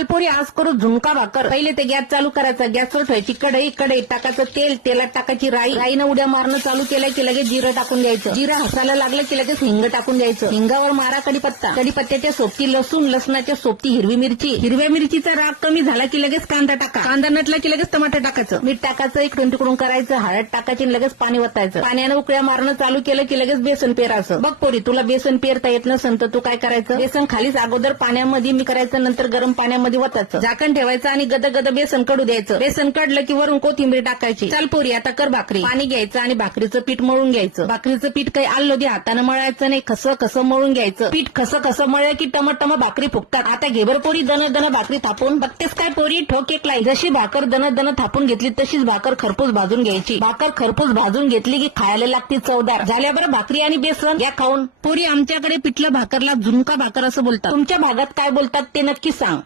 चाल पोरी आज करू झुणका भाकर. पहिले ते गॅस चालू करायचा, गॅसवर ठेवायची कढई, कढईत टाकायचं तेल, तेलात टाकायची राई, राईनं उड्या मारणं चालू केलं की लगेच जिरं टाकून द्यायचं. जिरं हसायला लागलं की लगेच हिंग टाकून द्यायचं. हिंगावर मारा कडीपत्ता, कडीपत्त्याच्या सोबती लसूण, लसणाच्या सोबती हिरवी मिरची, हिरव्या मिरचीचा राग कमी झाला की लगेच कांदा टाका, कांदा नटला की लगेच टमाटर टाकायचं, मीठ टाकायचं, इकडून तिकडून करायचं, हळद टाकायची, लगेच पाणी वतायचं. पाण्यानं उकळ्या मारणं चालू केलं की लगेच बेसन पेरायचं. बघ पोरी, तुला बेसन पेरता येत नसेल तर तू काय करायचं, बेसन खालीच अगोदर पाण्यामध्ये मी करायचं, नंतर गरम पाण्यामध्ये वतायचं, झाकण ठेवायचं आणि गद गद बेसन कडू द्यायचं. बेसन कडलं की वरून कोथिंबीर टाकायची. चाल पोरी आता कर भाकरी. पाणी घ्यायचं आणि भाकरीचं पीठ मळून घ्यायचं. भाकरीचं पीठ काही आलं हातानं मळायचं नाही, कसं मळून घ्यायचं. पीठ कसं मळलं की टम भाकरी फुगतात. आता घेबर पोरी दन भाकरी थापून. बघतेस काय पोरी, ठोक एक लाई. जशी भाकर दन थापून घेतली तशीच भाकर खरपूस भाजून घ्यायची. भाकर खरपूस भाजून घेतली की खायला लागते चवदार. झाल्या बरं भाकरी आणि बेसन या खाऊन. पोरी आमच्याकडे पिठलं भाकरला झुणका भाकर असं बोलतात. तुमच्या भागात काय बोलतात ते नक्की सांग.